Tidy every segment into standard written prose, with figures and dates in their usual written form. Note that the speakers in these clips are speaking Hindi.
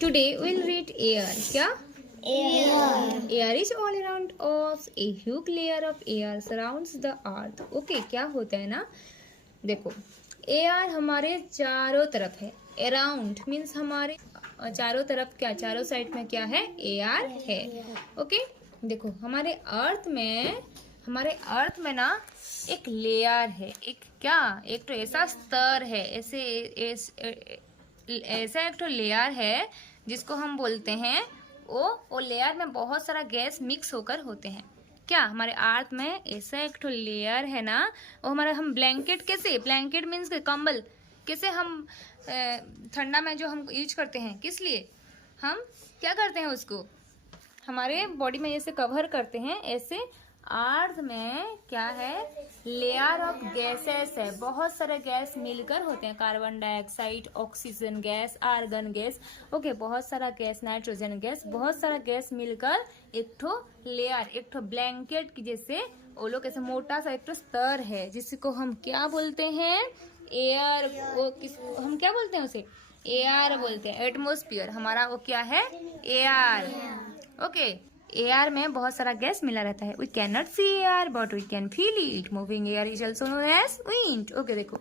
Today we'll read air. क्या? Air. Air is all around us. A huge layer of air surrounds the earth. Okay, क्या होता है ना? देखो, air हमारे चारों तरफ है. Around means हमारे चारों तरफ क्या? चारों साइड में क्या है? air है. Okay, देखो हमारे अर्थ में ना एक लेयर है. एक क्या? एक तो ऐसा स्तर है, ऐसा एक तो लेयर है जिसको हम बोलते हैं वो लेयर में बहुत सारा गैस मिक्स होकर होते हैं. क्या हमारे अर्थ में ऐसा एक तो लेयर है ना, वो हमारा हम ब्लैंकेट ब्लैंकेट मीन्स कंबल कैसे हम ठंडा में जो हम यूज करते हैं, किस लिए हम क्या करते हैं, उसको हमारे बॉडी में ऐसे कवर करते हैं. ऐसे अर्थ में क्या है? लेयर ऑफ गैसेस है. बहुत सारे गैस मिलकर होते हैं. Carbon dioxide, oxygen gas, argon gas. Okay, बहुत सारा गैस, नाइट्रोजन गैस, बहुत सारा गैस मिलकर एक ठो लेयर, एक ठो ब्लैंकेट की जैसे वो लोग ऐसे मोटा सा एक ठो स्तर है जिसको हम क्या बोलते हैं? एयर. हम क्या बोलते हैं उसे? एयर बोलते हैं. एटमोस्फियर हमारा वो क्या है? एयर. ओके, एयर में बहुत सारा गैस मिला रहता है. We can not see air but we can feel it. Moving air is also known as wind. Okay, देखो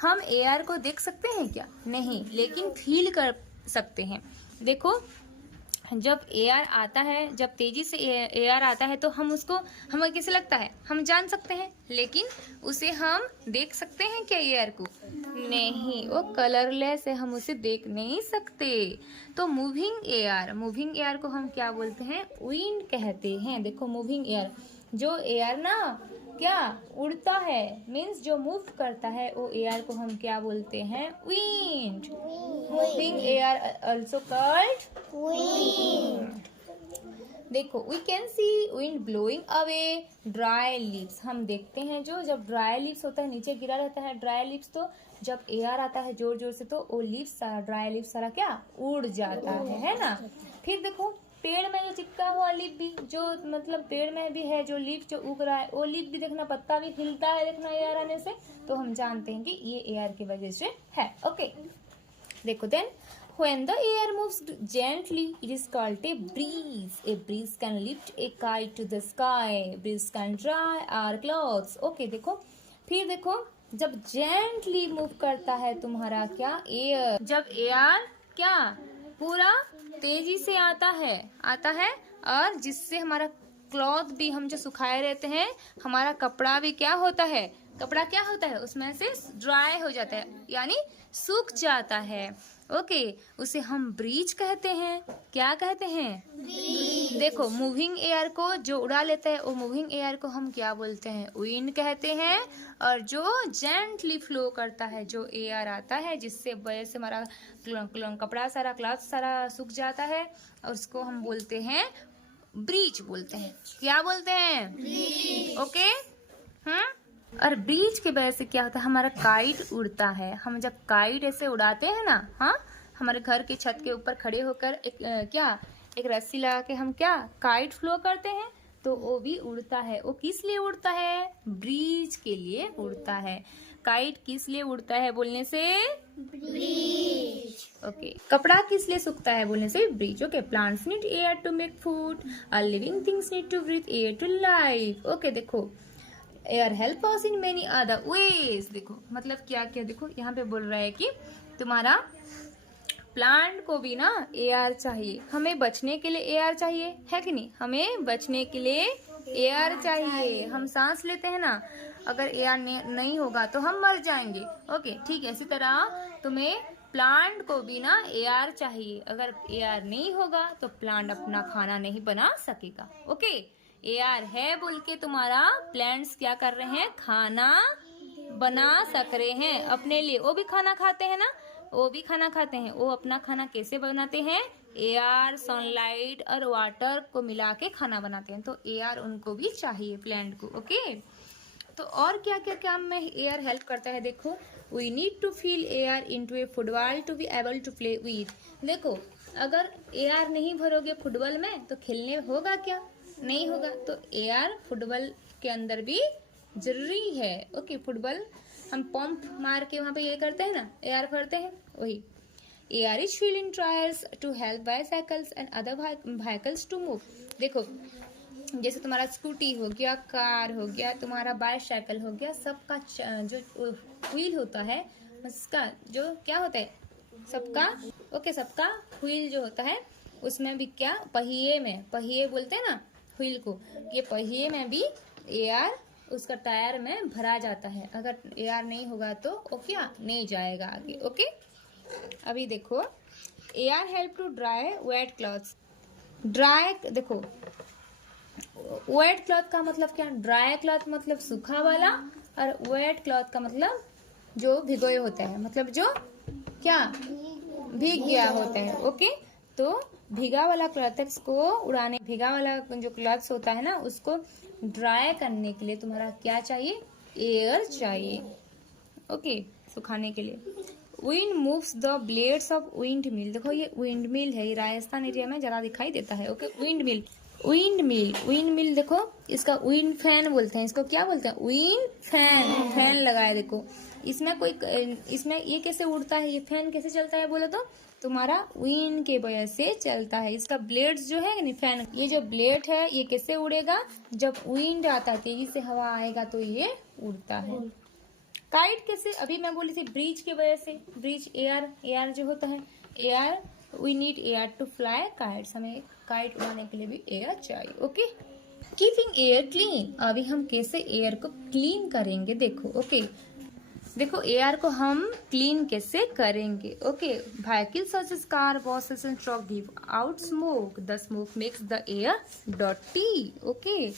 हम एयर को देख सकते हैं क्या? नहीं, लेकिन फील कर सकते हैं. देखो जब एयर आता है, जब तेजी से एयर आता है तो हम उसको, हमें कैसे लगता है? हम जान सकते हैं, लेकिन उसे हम देख सकते हैं क्या एयर को? नहीं, वो कलरलेस है, हम उसे देख नहीं सकते. तो मूविंग एयर को हम क्या बोलते हैं? विंड कहते हैं. देखो मूविंग एयर, जो एयर ना क्या उड़ता है, मीन्स जो मूव करता है, वो एयर को हम क्या बोलते हैं? Wind. Moving air also called Wind. देखो we can see wind blowing away dry leaves. हम देखते हैं जो जब ड्राई लीव्स होता है, नीचे गिरा रहता है ड्राई लीव्स, तो जब एयर आता है जोर जोर से तो वो लीव्स सारा, ड्राई लीव्स सारा क्या उड़ जाता है ना. फिर देखो पेड़ में जो चिपका हुआ लीफ भी, जो मतलब पेड़ में भी है जो लीफ जो उग रहा है, वो लीफ भी देखना, पत्ता भी हिलता है देखना एयर आने से, तो हम जानते हैं कि ये एयर की वजह से है. ओके, देखो then when the air moves gently it is called a breeze. A breeze can lift a kite to the sky. Breeze can dry our clothes. Okay, देखो फिर देखो जब gently move करता है तुम्हारा क्या एयर, जब एयर क्या पूरा तेजी से आता है और जिससे हमारा क्लॉथ भी, हम जो सुखाए रहते हैं, हमारा कपड़ा भी क्या होता है? कपड़ा क्या होता है? उसमें से ड्राई हो जाता है, यानी सूख जाता है. ओके, उसे हम ब्रीज कहते हैं. क्या कहते हैं? ब्रीज. देखो मूविंग एयर को जो उड़ा लेता है, वो मूविंग एयर को हम क्या बोलते हैं? विंड कहते हैं. और जो जेंटली फ्लो करता है, जो एयर आता है जिससे वजह से हमारा कपड़ा सारा, क्लॉथ सारा सूख जाता है, और उसको हम बोलते हैं ब्रीज बोलते हैं. क्या बोलते हैं? ब्रीज. ओके, और ब्रीज के वजह से क्या होता है? हमारा काइट उड़ता है. हम जब काइट ऐसे उड़ाते हैं ना, हाँ, हमारे घर के छत के ऊपर खड़े होकर एक रस्सी लगा के हम क्या काइट फ्लो करते हैं, तो वो भी उड़ता है. वो किस लिए उड़ता है? ब्रीज के लिए उड़ता है. काइट किस लिए उड़ता है बोलने से? Breeze. ओके, कपड़ा किस लिए सूखता है बोलने से? Breathe. Okay, plants need air to make food. All living things need to breathe air to life. Okay, देखो air help us in many other ways. देखो मतलब क्या क्या, देखो यहाँ पे बोल रहा है कि तुम्हारा प्लांट को भी ना एयर चाहिए. हमें बचने के लिए एयर चाहिए, है कि नहीं? हमें बचने के लिए एयर चाहिए. हम सांस लेते हैं ना, अगर एयर नहीं होगा तो हम मर जाएंगे. ओके, ठीक है. इसी तरह तुम्हें प्लांट को भी ना एयर चाहिए. अगर एयर नहीं होगा तो प्लांट अपना खाना नहीं बना सकेगा. ओके, एयर है बोल के तुम्हारा प्लांट्स क्या कर रहे हैं? खाना बना सक रहे हैं अपने लिए. वो भी खाना खाते हैं ना, वो भी खाना खाते हैं. वो अपना खाना कैसे बनाते हैं? एयर, सनलाइट और वाटर को मिला के खाना बनाते हैं. तो एयर उनको भी चाहिए प्लांट को. ओके, तो और क्या क्या काम में एयर हेल्प करता है? देखो we need to fill air into a football to be able to play with. देखो अगर एयर नहीं भरोगे फुटबॉल में तो खेलने होगा क्या? नहीं होगा. तो एयर फुटबॉल के अंदर भी जरूरी है. ओके, फुटबॉल हम पंप मार के वहां पे ये करते हैं ना, एयर भरते हैं, वही air is filled in tires to help bicycles and other vehicles to move। देखो जैसे तुम्हारा स्कूटी हो गया, कार हो गया, तुम्हारा बाईसाइकिल हो गया, सबका जो व्हील होता है उसका जो क्या होता है, सबका सबका व्हील जो होता है उसमें भी क्या, पहिए में, पहिए बोलते हैं ना व्हील को, ये पहिए में भी एयर उसका टायर में भरा जाता है। अगर एयर नहीं होगा तो वो क्या नहीं जाएगा आगे। ओके, अभी देखो air help to dry wet clothes. Dry, देखो वेट क्लॉथ का मतलब क्या, ड्राई क्लॉथ मतलब सूखा वाला, और वेट क्लॉथ का मतलब जो भिगोए होता है, मतलब जो क्या भीग गया होता है। ओके, तो भीगा वाला क्लॉथ्स को उड़ाने, भीगा वाला जो क्लॉथ्स होता है ना उसको ड्राई करने के लिए तुम्हारा क्या चाहिए, एयर चाहिए। ओके, सुखाने के लिए। Wind moves the blades of wind mill. देखो ये विंड मिल है, ये राजस्थान एरिया में ज्यादा दिखाई देता है। Okay, wind mill, wind mill, wind mill देखो इसका विंड फैन बोलते हैं, इसको क्या बोलते हैं, विंड फैन। फैन लगाया देखो इसमें कोई, इसमें ये कैसे उड़ता है, ये फैन कैसे चलता है बोलो तो तुम्हारा विंड के वजह से चलता है। इसका ब्लेड्स जो है नहीं, फैन, ये जो ब्लेड है ये कैसे उड़ेगा, जब विंड आता है, तेजी से हवा आएगा तो ये उड़ता है। काइट कैसे, अभी मैं बोली थी ब्रीज की वजह से, ब्रीज एयर, एयर जो होता है air, we need air to fly kites, हमें काइट उड़ाने के लिए भी एयर चाहिए। ओके, कीपिंग एयर क्लीन, अभी हम कैसे एयर को क्लीन करेंगे देखो। ओके, देखो एयर को हम क्लीन कैसे करेंगे। Okay, vehicle such as car, buses and truck give out smoke, the smoke makes the air dirty. Okay,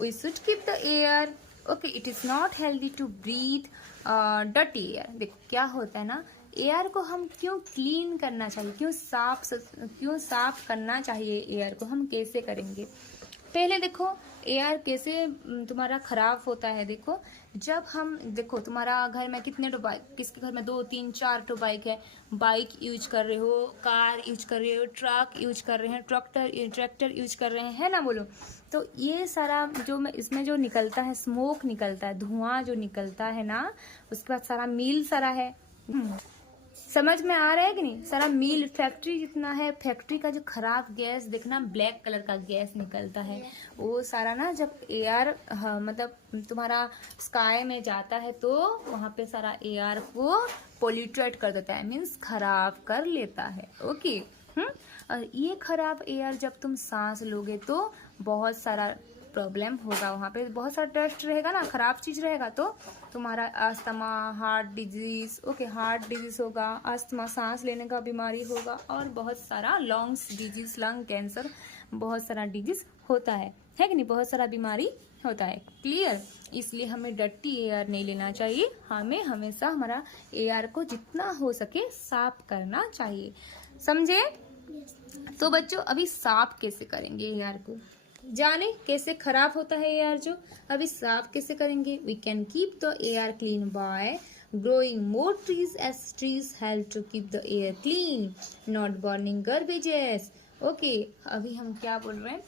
we should keep the air, okay, it is not healthy to breathe dirty air. देखो क्या होता है ना, एयर को हम क्यों क्लीन करना चाहिए, क्यों साफ करना चाहिए, एयर को हम कैसे करेंगे। पहले देखो एयर कैसे तुम्हारा खराब होता है। देखो जब हम, देखो तुम्हारा घर में कितने तो बाइक, किसके घर में 2 3 4 तो बाइक है, बाइक यूज कर रहे हो, कार यूज कर रहे हो, ट्रक यूज कर रहे हैं, ट्रैक्टर यूज कर रहे हैं, है ना बोलो। तो ये सारा जो इसमें जो निकलता है, स्मोक निकलता है, धुआं जो निकलता है ना, उसके बाद सारा मील सारा है, समझ में आ रहा है कि नहीं, सारा मील फैक्ट्री जितना है, फैक्ट्री का जो खराब गैस देखना, ब्लैक कलर का गैस निकलता है, वो सारा ना जब एयर मतलब तुम्हारा स्काई में जाता है तो वहां पे सारा एयर को पोल्यूटेड कर देता है, मीन्स खराब कर लेता है। ओके, और ये खराब एयर जब तुम सांस लोगे तो बहुत सारा प्रॉब्लम होगा, वहाँ पे बहुत सारा डस्ट रहेगा ना, खराब चीज रहेगा, तो तुम्हारा asthma, heart disease, okay, heart disease होगा, अस्थमा सांस लेने का बीमारी होगा, और बहुत सारा लंग्स डिजीज, लंग कैंसर, बहुत सारा डिजीज होता है कि नहीं, बहुत सारा बीमारी होता है। क्लियर, इसलिए हमें डर्टी एयर नहीं लेना चाहिए, हमें हमेशा हमारा एयर को जितना हो सके साफ करना चाहिए, समझे। तो बच्चों अभी साफ कैसे करेंगे एयर को, जाने कैसे खराब होता है एयर, जो अभी साफ कैसे करेंगे। We can keep the air clean by growing more trees, as trees help to keep the air clean, not burning garbages. Okay, अभी हम क्या बोल रहे हैं,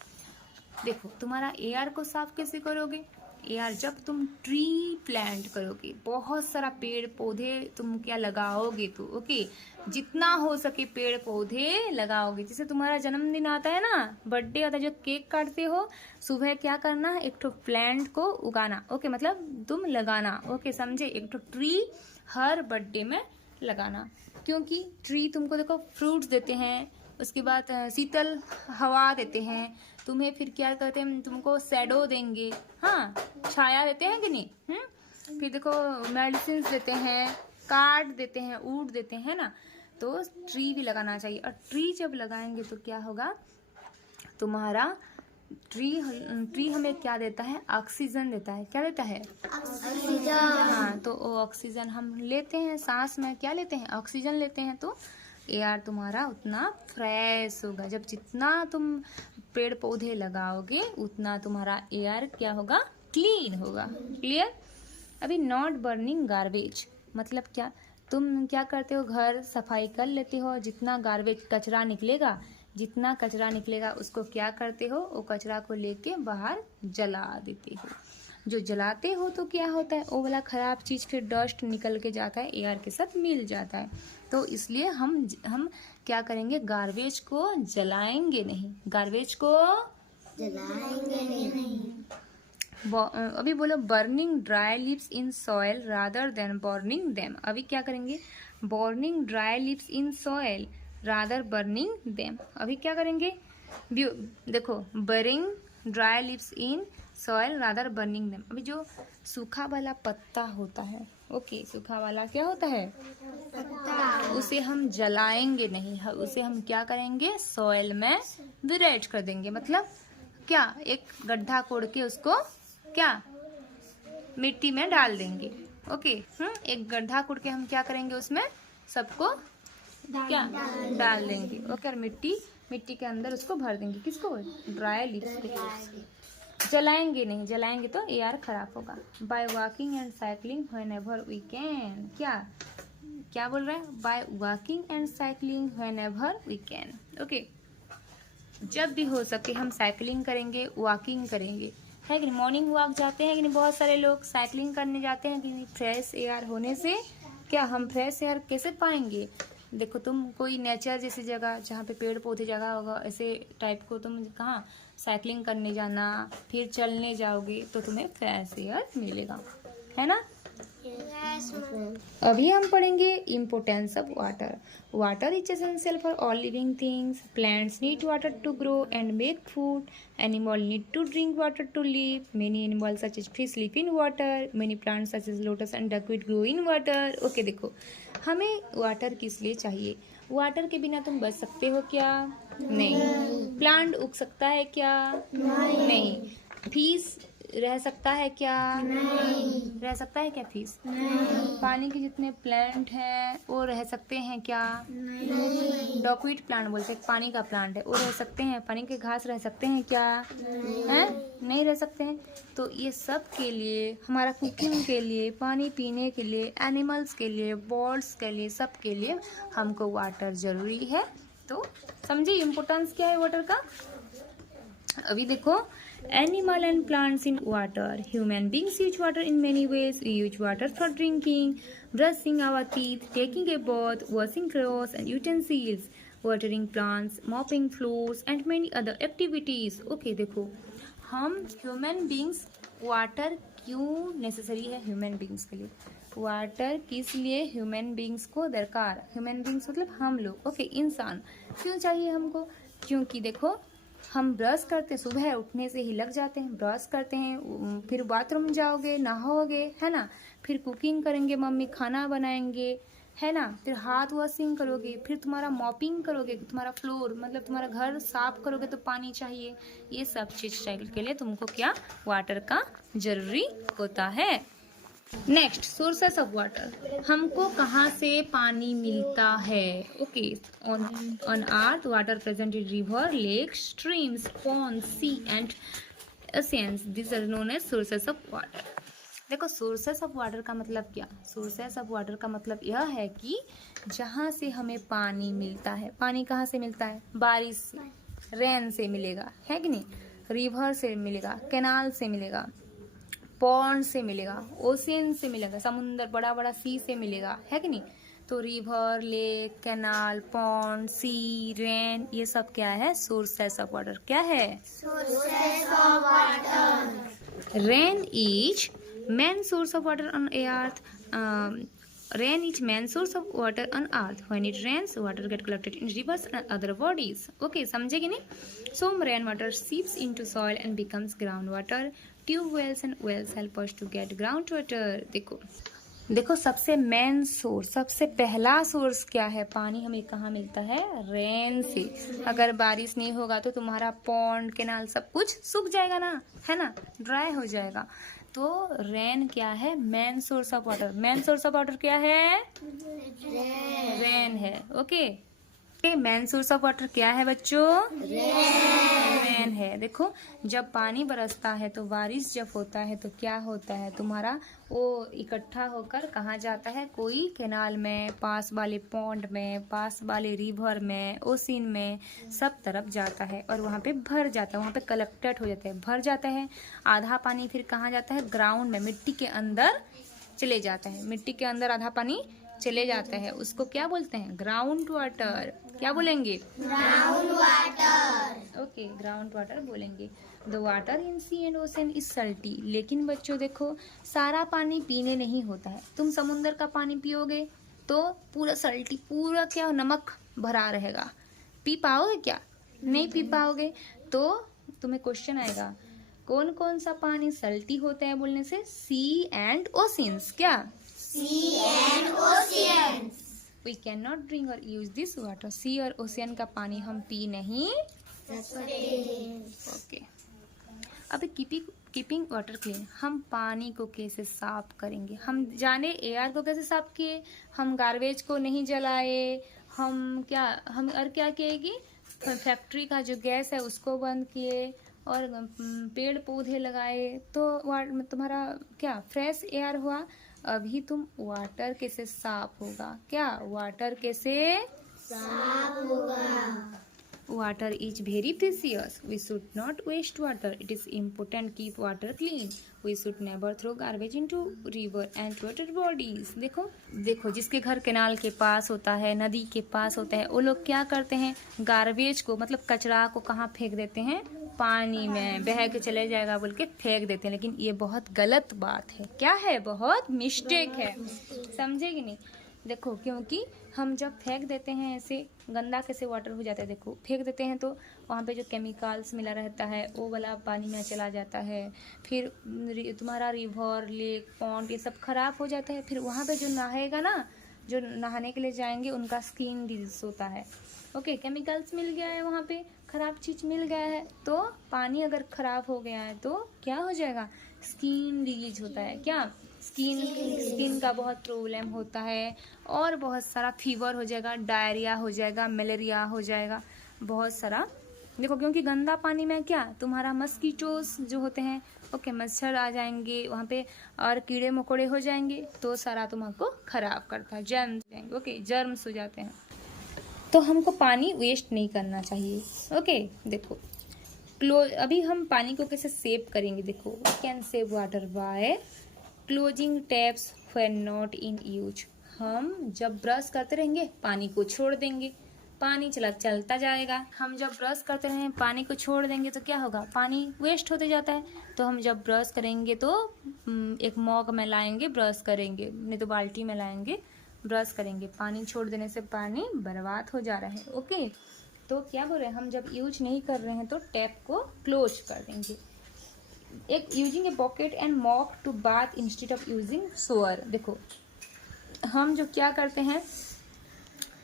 देखो तुम्हारा एयर को साफ कैसे करोगे, एयर जब तुम ट्री प्लांट करोगे, बहुत सारा पेड़ पौधे तुम क्या लगाओगे तो, ओके, जितना हो सके पेड़ पौधे लगाओगे। जैसे तुम्हारा जन्मदिन आता है ना, बर्थडे आता है, जो केक काटते हो, सुबह क्या करना है, एक तो प्लांट को उगाना, ओके, मतलब तुम लगाना, ओके, समझे, एक तो ट्री हर बर्थडे में लगाना, क्योंकि ट्री तुमको देखो फ्रूट्स देते हैं, उसके बाद शीतल हवा देते हैं तुम्हें, फिर क्या करते हैं, तुमको शैडो देंगे, हाँ, छाया देते हैं कि नहीं, फिर देखो मेडिसिन देते हैं, कार्ड देते हैं, वुड देते हैं ना, तो ट्री भी लगाना चाहिए। और ट्री जब लगाएंगे तो क्या होगा, तुम्हारा ट्री हमें क्या देता है, ऑक्सीजन देता है, क्या देता है, ऑक्सीजन। हाँ, तो वो ऑक्सीजन हम लेते हैं, सांस में क्या लेते हैं, ऑक्सीजन लेते हैं, तो एयर तुम्हारा उतना फ्रेश होगा। जब जितना तुम पेड़ पौधे लगाओगे उतना तुम्हारा एयर क्या होगा, क्लीन होगा। क्लियर। अभी नॉट बर्निंग गार्बेज मतलब क्या, तुम क्या करते हो, घर सफाई कर लेते हो, जितना गार्बेज कचरा निकलेगा उसको क्या करते हो, वो कचरा को लेके बाहर जला देते हो। जो जलाते हो तो क्या होता है, वो वाला खराब चीज फिर डस्ट निकल के जाता है, एयर के साथ मिल जाता है। तो इसलिए हम क्या करेंगे, गार्बेज को जलाएंगे नहीं, गार्बेज को जलाएंगे नहीं। अभी बोलो burning dry leaves in soil rather than burning them. अभी क्या करेंगे, burning dry leaves in soil rather burning them. अभी क्या करेंगे, देखो burying dry leaves in soil rather burning them. अभी जो सूखा वाला पत्ता होता है, ओके, सूखा वाला क्या होता है, उसे हम जलाएंगे नहीं, उसे हम क्या करेंगे, सॉइल में विरेट कर देंगे। मतलब क्या, एक गड्ढा कोड़ के उसको क्या मिट्टी में डाल देंगे। ओके, एक गड्ढा कोड़ के हम क्या करेंगे, उसमें सबको क्या डाल देंगे। ओके, और मिट्टी के अंदर उसको भर देंगे, किसको, ड्राई लीव्स को। जलाएंगे नहीं, जलाएंगे तो एयर खराब होगा। By walking and cycling whenever we can, क्या बोल रहे हैं, by walking and cycling whenever we can. Okay, जब भी हो सके हम साइकिलिंग करेंगे, वॉकिंग करेंगे, है कि नहीं। मॉर्निंग वॉक जाते हैं कि नहीं, बहुत सारे लोग साइकिलिंग करने जाते हैं कि नहीं। फ्रेश एयर होने से क्या हम फ्रेश एयर कैसे पाएंगे, देखो तुम कोई नेचर जैसी जगह जहाँ पे पेड़ पौधे जगह होगा, ऐसे टाइप को तुम कहाँ साइकिलिंग करने जाना, फिर चलने जाओगे तो तुम्हें फ्रेश एयर मिलेगा, है ना। अभी हम पढ़ेंगे importance of water. Water is essential for all living things. Plants need water to grow and make food. Animal need to drink water to live. Many animals such as fish live in water. Many plants such as lotus and duckweed grow in water. Okay, देखो हमें वाटर किस लिए चाहिए, वाटर के बिना तुम बच सकते हो क्या, नहीं। प्लांट उग सकता है क्या, नहीं। फिश रह सकता है क्या, नहीं। रह सकता है क्या फिश, नहीं। पानी के जितने प्लांट हैं वो रह सकते हैं क्या, नहीं। डॉकवीट प्लांट बोलते हैं, पानी का प्लांट है, वो रह सकते हैं। पानी के घास रह सकते हैं क्या, नहीं रह सकते हैं। तो ये सब के लिए, हमारा कुकिंग के लिए, पानी पीने के लिए, एनिमल्स के लिए, बर्ड्स के लिए, सब के लिए हमको वाटर जरूरी है। तो समझिए इम्पोर्टेंस क्या है वाटर का। अभी देखो, animal and plants in water. Human beings use water in many ways. We use water for drinking, brushing our teeth, taking a bath, washing clothes and utensils, watering plants, mopping floors and many other activities. Okay, देखो हम ह्यूमन बींग्स, वाटर क्यों नेसेसरी है ह्यूमन बींग्स के लिए, वाटर किस लिए ह्यूमन बींग्स को दरकार, ह्यूमन बींग्स मतलब हम लोग, ओके, इंसान क्यों चाहिए हमको, क्योंकि देखो हम ब्रश करते हैं, सुबह उठने से ही लग जाते हैं, ब्रश करते हैं, फिर बाथरूम जाओगे, नहाओगे, है ना, फिर कुकिंग करेंगे, मम्मी खाना बनाएंगे, है ना, फिर हाथ वॉशिंग करोगे, फिर तुम्हारा मॉपिंग करोगे, तुम्हारा फ्लोर मतलब तुम्हारा घर साफ करोगे तो पानी चाहिए। ये सब चीज के लिए तुमको क्या, वाटर का जरूरी होता है। नेक्स्ट, सोर्सेस ऑफ वाटर, हमको कहाँ से पानी मिलता है। Okay, on earth water present in river, lake, streams, pond, sea and oceans, this are known as sources of water. देखो सोर्सेस ऑफ वाटर का मतलब क्या, सोर्सेस ऑफ वाटर का मतलब यह है कि जहाँ से हमें पानी मिलता है। पानी कहाँ से मिलता है, बारिश से, रेन से मिलेगा, है कि नहीं, रिवर से मिलेगा, कैनाल से मिलेगा, पॉन्ड से मिलेगा, ओशियन से मिलेगा, समुंदर बड़ा बड़ा सी से मिलेगा, है कि नहीं। तो रिवर, लेक, कैनाल, पॉन्ड, सी, रेन, ये सब क्या है, सोर्सेस ऑफ वाटर। क्या है, sources of water. Rain is main source of water on earth. Rain is main source of water on earth. When it rains, water get collected in rivers and other bodies. Okay, समझे कि नहीं। So rain water seeps into soil and becomes groundwater. Tube wells and wells help us to get groundwater. देखो सबसे मेन सोर्स, सबसे पहला सोर्स क्या है, पानी हमें कहाँ मिलता है, रेन से। अगर बारिश नहीं होगा तो तुम्हारा पॉन्ड, कैनाल सब कुछ सूख जाएगा ना, है ना, ड्राई हो जाएगा। तो रेन क्या है, main source of water. Main source of water क्या है, रेन है। Okay, main source of water क्या है बच्चों? रेन है। देखो जब पानी बरसता है तो बारिश जब होता है तो क्या होता है तुम्हारा, वो इकट्ठा होकर कहाँ जाता है? कोई कैनाल में, पास वाले पॉन्ड में, पास वाले रिवर में, ओशियन में, सब तरफ जाता है और वहाँ पे भर जाता है, वहाँ पे कलेक्टेड हो जाता है, भर जाता है। आधा पानी फिर कहाँ जाता है? ग्राउंड में, मिट्टी के अंदर चले जाता है। मिट्टी के अंदर आधा पानी चले जाता है, उसको क्या बोलते हैं? Ground water. क्या बोलेंगे? Ground water. Okay, ground water बोलेंगे। The water in sea and ocean is salty. लेकिन बच्चों देखो, सारा पानी पीने नहीं होता है। तुम समुंदर का पानी पियोगे तो पूरा सल्टी, पूरा क्या नमक भरा रहेगा, पी पाओगे क्या? नहीं पी पाओगे। तो तुम्हें क्वेश्चन आएगा, कौन कौन सा पानी सल्टी होता है बोलने से? Sea and oceans. क्या? Sea and oceans. We can not drink or use this water. Sea और ओशियन का पानी हम पी नहीं ओके। अब कीपिंग वाटर क्लीन, हम पानी को कैसे साफ करेंगे? हम जाने एयर को कैसे साफ किए, हम गार्बेज को नहीं जलाए, हम क्या किए कि फैक्ट्री का जो गैस है उसको बंद किए और पेड़ पौधे लगाए तो तुम्हारा क्या फ्रेश एयर हुआ। अभी तुम वाटर कैसे साफ होगा? क्या वाटर कैसे साफ होगा? Water is very precious. We should not waste water. It is important keep water clean. We should never throw garbage into river and water bodies. देखो जिसके घर कैनाल के पास होता है, नदी के पास होता है, वो लोग क्या करते हैं? गार्बेज को मतलब कचरा को कहाँ फेंक देते हैं? पानी में, बह के चले जाएगा बोल के फेंक देते हैं। लेकिन ये बहुत गलत बात है। क्या है? बहुत मिस्टेक है। समझे कि नहीं? देखो क्योंकि हम जब फेंक देते हैं ऐसे, गंदा कैसे वाटर हो जाता है। देखो फेंक देते हैं तो वहाँ पे जो केमिकल्स मिला रहता है वो वाला पानी में चला जाता है, फिर तुम्हारा रिवर, लेक, पॉन्ड ये सब खराब हो जाता है। फिर वहाँ पे जो नहाएगा ना, जो नहाने के लिए जाएंगे उनका स्किन डिजीज होता है। ओके, केमिकल्स मिल गया है, वहाँ पे खराब चीज़ मिल गया है, तो पानी अगर खराब हो गया है तो क्या हो जाएगा? स्किन डिजीज होता है। क्या? स्किन का बहुत प्रॉब्लम होता है और बहुत सारा फीवर हो जाएगा, डायरिया हो जाएगा, मलेरिया हो जाएगा, बहुत सारा। देखो क्योंकि गंदा पानी में क्या तुम्हारा मस्कीटोस जो होते हैं, ओके, मच्छर आ जाएंगे वहाँ पे और कीड़े मकोड़े हो जाएंगे, तो सारा तुमको खराब करता है, जर्म्स जाएंगे। ओके, जर्म्स हो जाते हैं। तो हमको पानी वेस्ट नहीं करना चाहिए। ओके, देखो अभी हम पानी को कैसे सेव करेंगे? देखो, we can save water by closing taps when not in use. हम जब ब्रश करते रहेंगे पानी को छोड़ देंगे, पानी चलता जाएगा। हम जब ब्रश करते रहें पानी को छोड़ देंगे तो क्या होगा? पानी वेस्ट होते जाता है। तो हम जब ब्रश करेंगे तो एक मग में लाएंगे, ब्रश करेंगे, नहीं तो बाल्टी में लाएंगे, ब्रश करेंगे। पानी छोड़ देने से पानी बर्बाद हो जा रहा है। ओके, तो क्या बोल रहे हैं? हम जब यूज नहीं कर रहे हैं तो टैप को क्लोज कर देंगे। एक using a bucket and mop to bath instead of using shower. देखो हम जो क्या करते हैं,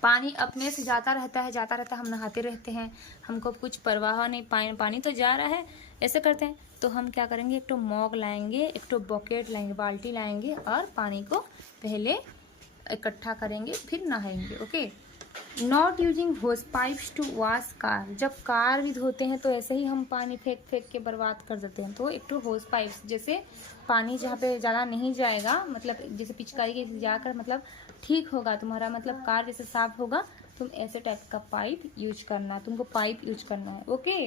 पानी अपने से जाता रहता है, हम नहाते रहते हैं, हमको कुछ परवाह नहीं, पानी तो जा रहा है, ऐसे करते हैं। तो हम क्या करेंगे? एक तो मॉग लाएंगे, एक तो बकेट लाएंगे, बाल्टी लाएंगे और पानी को पहले इकट्ठा करेंगे, फिर नहाएंगे। ओके, नॉट यूजिंग होस पाइप्स टू वॉश कार। जब कार भी धोते हैं तो ऐसे ही हम पानी फेंक के बर्बाद कर देते हैं। तो एक तो होस पाइप्स, जैसे पानी जहाँ पे ज़्यादा नहीं जाएगा, मतलब जैसे पिचकारी के जाकर मतलब ठीक होगा तुम्हारा, मतलब कार जैसे साफ होगा, तुम ऐसे टाइप का पाइप यूज करना, तुमको पाइप यूज करना है। Okay,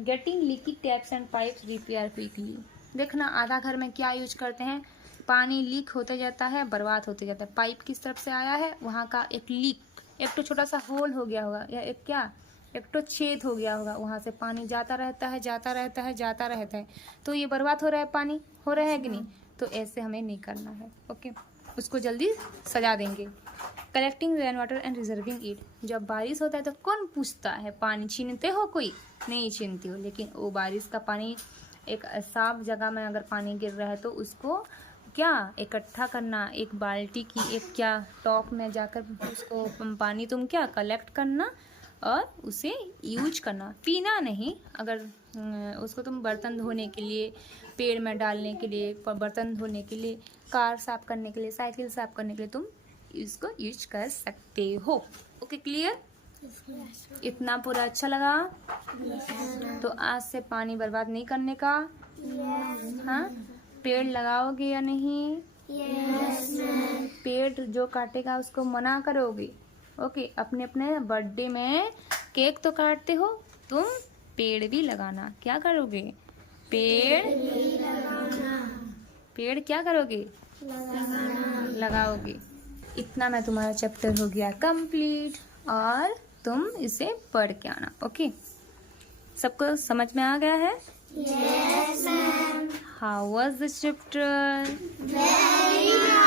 getting leaky taps and pipes repair quickly. देखना आधा घर में क्या यूज करते हैं, पानी लीक होते जाता है, बर्बाद होते जाता है। पाइप किस तरफ से आया है, वहाँ का एक लीक, एक तो छोटा सा होल हो गया होगा, या एक तो छेद हो गया होगा, वहाँ से पानी जाता रहता है, तो ये बर्बाद हो रहा है, पानी हो रहा है कि नहीं? तो ऐसे हमें नहीं करना है। ओके, उसको जल्दी सजा देंगे। Collecting rain water and reserving it. जब बारिश होता है तो कौन पूछता है? पानी छीनते हो? कोई नहीं छीनती हो, लेकिन वो बारिश का पानी एक साफ जगह में अगर पानी गिर रहा है तो उसको क्या इकट्ठा करना, एक बाल्टी की एक क्या टॉप में जाकर उसको पानी तुम क्या कलेक्ट करना और उसे यूज करना, पीना नहीं। अगर उसको तुम बर्तन धोने के लिए, पेड़ में डालने के लिए, बर्तन धोने के लिए, कार साफ करने के लिए, साइकिल साफ करने के लिए तुम इसको यूज कर सकते हो। Okay, clear? इतना पूरा अच्छा लगा? तो आज से पानी बर्बाद नहीं करने का। हाँ, पेड़ लगाओगे या नहीं? पेड़ जो काटेगा उसको मना करोगे। ओके, अपने अपने बर्थडे में केक तो काटते हो, तुम पेड़ भी लगाना। क्या करोगे? पेड़ क्या करोगे? लगाओगे। इतना में तुम्हारा चैप्टर हो गया कंप्लीट और तुम इसे पढ़ के आना। ओके, सबको समझ में आ गया है? Yes, ma'am. How was the chapter? Very nice.